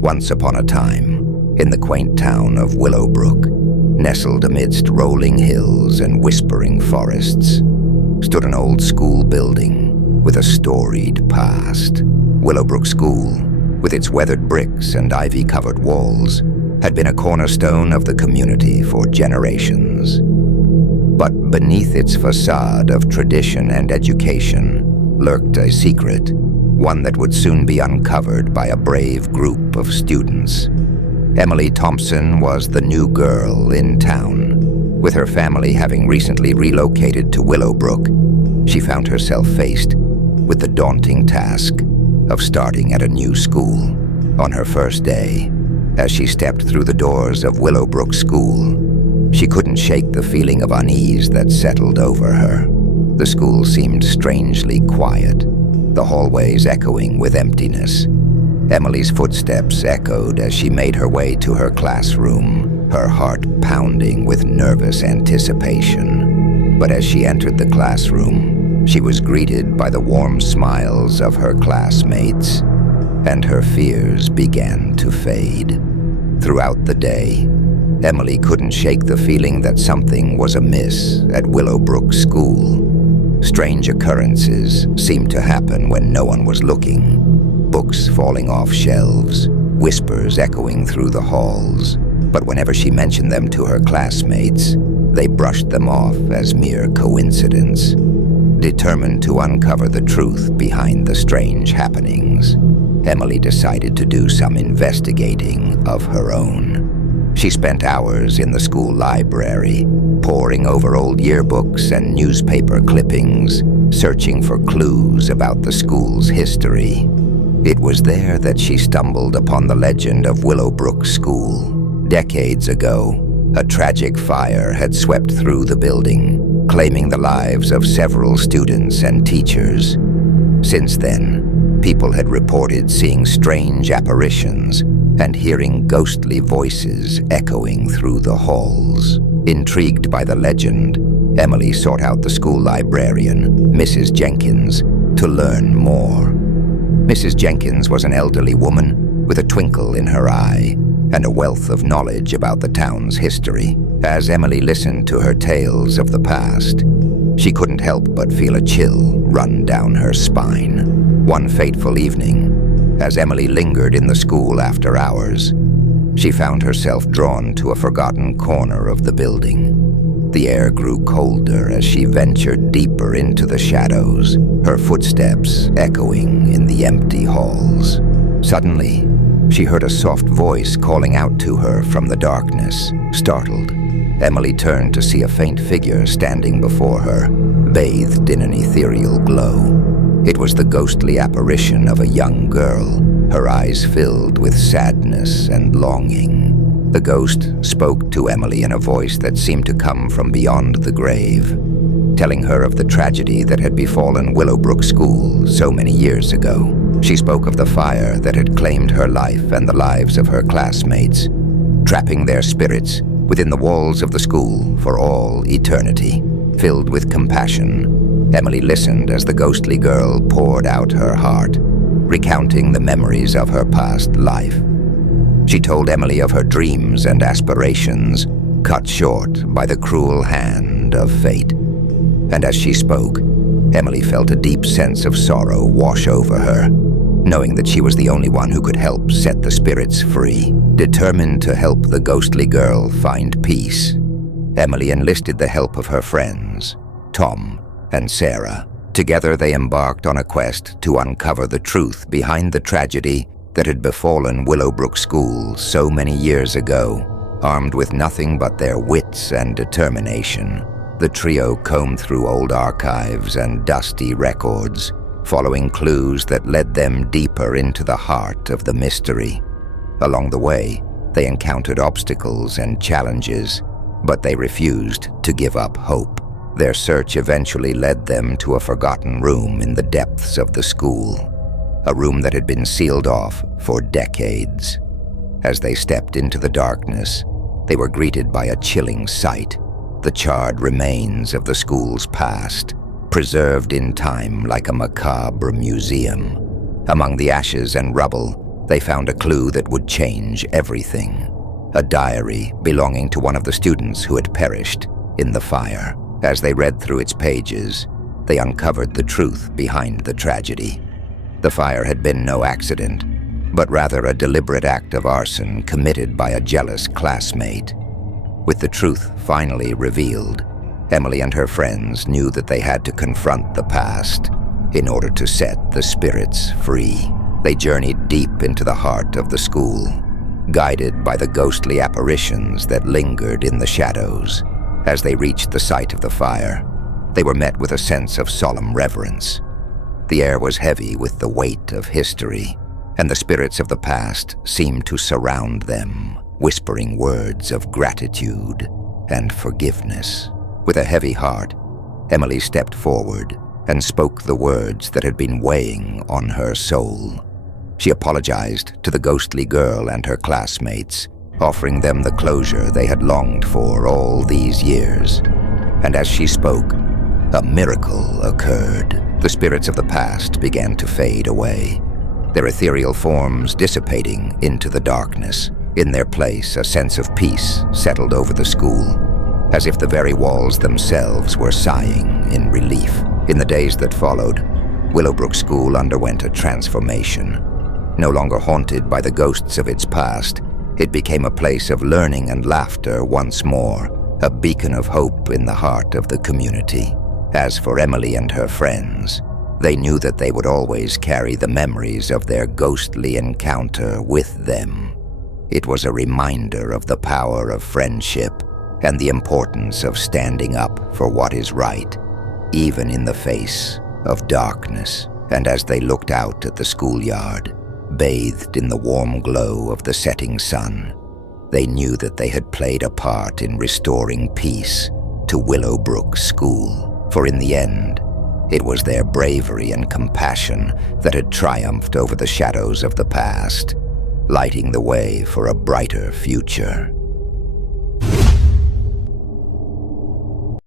Once upon a time, in the quaint town of Willowbrook, nestled amidst rolling hills and whispering forests, stood an old school building with a storied past. Willowbrook School, with its weathered bricks and ivy-covered walls, had been a cornerstone of the community for generations. But beneath its facade of tradition and education lurked a secret, one that would soon be uncovered by a brave group of students. Emily Thompson was the new girl in town. With her family having recently relocated to Willowbrook, she found herself faced with the daunting task of starting at a new school. On her first day, as she stepped through the doors of Willowbrook School, she couldn't shake the feeling of unease that settled over her. The school seemed strangely quiet, the hallways echoing with emptiness. Emily's footsteps echoed as she made her way to her classroom, her heart pounding with nervous anticipation. But as she entered the classroom, she was greeted by the warm smiles of her classmates, and her fears began to fade. Throughout the day, Emily couldn't shake the feeling that something was amiss at Willowbrook School. Strange occurrences seemed to happen when no one was looking. Books falling off shelves, whispers echoing through the halls. But whenever she mentioned them to her classmates, they brushed them off as mere coincidence. Determined to uncover the truth behind the strange happenings, Emily decided to do some investigating of her own. She spent hours in the school library, poring over old yearbooks and newspaper clippings, searching for clues about the school's history. It was there that she stumbled upon the legend of Willowbrook School. Decades ago, a tragic fire had swept through the building, claiming the lives of several students and teachers. Since then, people had reported seeing strange apparitions and hearing ghostly voices echoing through the halls. Intrigued by the legend, Emily sought out the school librarian, Mrs. Jenkins, to learn more. Mrs. Jenkins was an elderly woman with a twinkle in her eye and a wealth of knowledge about the town's history. As Emily listened to her tales of the past, she couldn't help but feel a chill run down her spine. One fateful evening, as Emily lingered in the school after hours, she found herself drawn to a forgotten corner of the building. The air grew colder as she ventured deeper into the shadows, her footsteps echoing in the empty halls. Suddenly, she heard a soft voice calling out to her from the darkness. Startled, Emily turned to see a faint figure standing before her, bathed in an ethereal glow. It was the ghostly apparition of a young girl, her eyes filled with sadness and longing. The ghost spoke to Emily in a voice that seemed to come from beyond the grave, telling her of the tragedy that had befallen Willowbrook School so many years ago. She spoke of the fire that had claimed her life and the lives of her classmates, trapping their spirits within the walls of the school for all eternity. Filled with compassion, Emily listened as the ghostly girl poured out her heart, recounting the memories of her past life. She told Emily of her dreams and aspirations, cut short by the cruel hand of fate. And as she spoke, Emily felt a deep sense of sorrow wash over her, knowing that she was the only one who could help set the spirits free. Determined to help the ghostly girl find peace, Emily enlisted the help of her friends, Tom and Sarah. Together they embarked on a quest to uncover the truth behind the tragedy that had befallen Willowbrook School so many years ago. Armed with nothing but their wits and determination, the trio combed through old archives and dusty records, following clues that led them deeper into the heart of the mystery. Along the way, they encountered obstacles and challenges, but they refused to give up hope. Their search eventually led them to a forgotten room in the depths of the school, a room that had been sealed off for decades. As they stepped into the darkness, they were greeted by a chilling sight: the charred remains of the school's past, preserved in time like a macabre museum. Among the ashes and rubble, They found a clue that would change everything. A diary belonging to one of the students who had perished in the fire. As they read through its pages, they uncovered the truth behind the tragedy. The fire had been no accident, but rather a deliberate act of arson committed by a jealous classmate. With the truth finally revealed, Emily and her friends knew that they had to confront the past in order to set the spirits free. They journeyed deep into the heart of the school, guided by the ghostly apparitions that lingered in the shadows. As they reached the site of the fire, they were met with a sense of solemn reverence. The air was heavy with the weight of history, and the spirits of the past seemed to surround them, whispering words of gratitude and forgiveness. With a heavy heart, Emily stepped forward and spoke the words that had been weighing on her soul. She apologized to the ghostly girl and her classmates, offering them the closure they had longed for all these years. And as she spoke, a miracle occurred. The spirits of the past began to fade away, their ethereal forms dissipating into the darkness. In their place, a sense of peace settled over the school, as if the very walls themselves were sighing in relief. In the days that followed, Willowbrook School underwent a transformation. No longer haunted by the ghosts of its past, it became a place of learning and laughter once more, a beacon of hope in the heart of the community. As for Emily and her friends, they knew that they would always carry the memories of their ghostly encounter with them. It was a reminder of the power of friendship and the importance of standing up for what is right, even in the face of darkness. And as they looked out at the schoolyard, bathed in the warm glow of the setting sun, they knew that they had played a part in restoring peace to Willowbrook School. For in the end, it was their bravery and compassion that had triumphed over the shadows of the past, lighting the way for a brighter future.